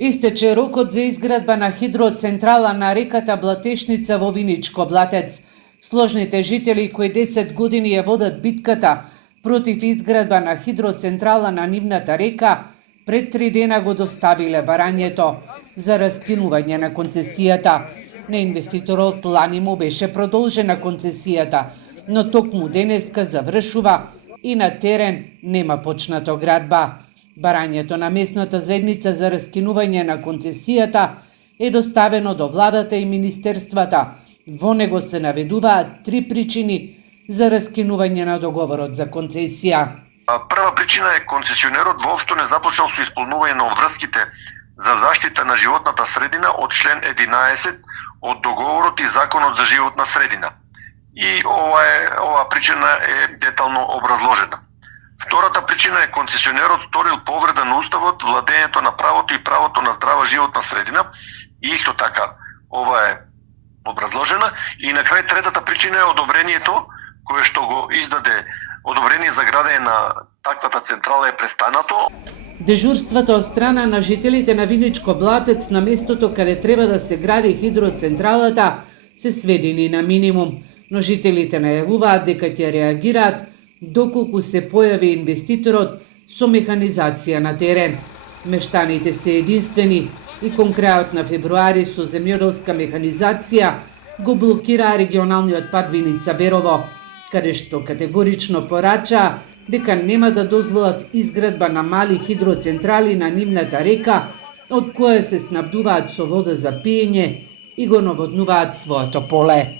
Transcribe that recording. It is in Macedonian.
Истече рокот за изградба на хидроцентрала на реката Блатешница во Виничко Блатец. Сложните жители кои 10 години ја водат битката против изградба на хидроцентрала на нивната река, пред 3 дена го доставиле барањето за раскинување на концесијата. На инвеститорот лани му беше продолжена концесијата, но токму денеска завршува и на терен нема почнато градба. Барањето на местната заедница за раскинување на концесијата е доставено до владата и министерствата. Во него се наведуваат 3 причини за раскинување на договорот за концесија. Прва причина е концесионерот воопшто не започнал со исполнување на обврските за заштита на животната средина од член 11 од договорот и законот за животна средина. И ова причина е детално образложена. Втората причина е концесионерот сторил повреда на уставот, владењето на правото и правото на здрава животна средина. И исто така ова е образложена. И на крај третата причина е одобрението кое што го издаде одобрение за градење на таквата централа е престанато. Дежурствата од страна на жителите на Виничко Блатец на местото каде треба да се гради хидроцентралата се сведени на минимум, но жителите најавуваат дека ќе реагираат доколку се појави инвеститорот со механизација на терен. Мештаните се единствени и кон крајот на февруари со земјоделска механизација го блокираа регионалниот пат Виница-Берово, каде што категорично порачаа дека нема да дозволат изградба на мали хидроцентрали на нивната река, од која се снабдуваат со вода за пиење и го наводнуваат своето поле.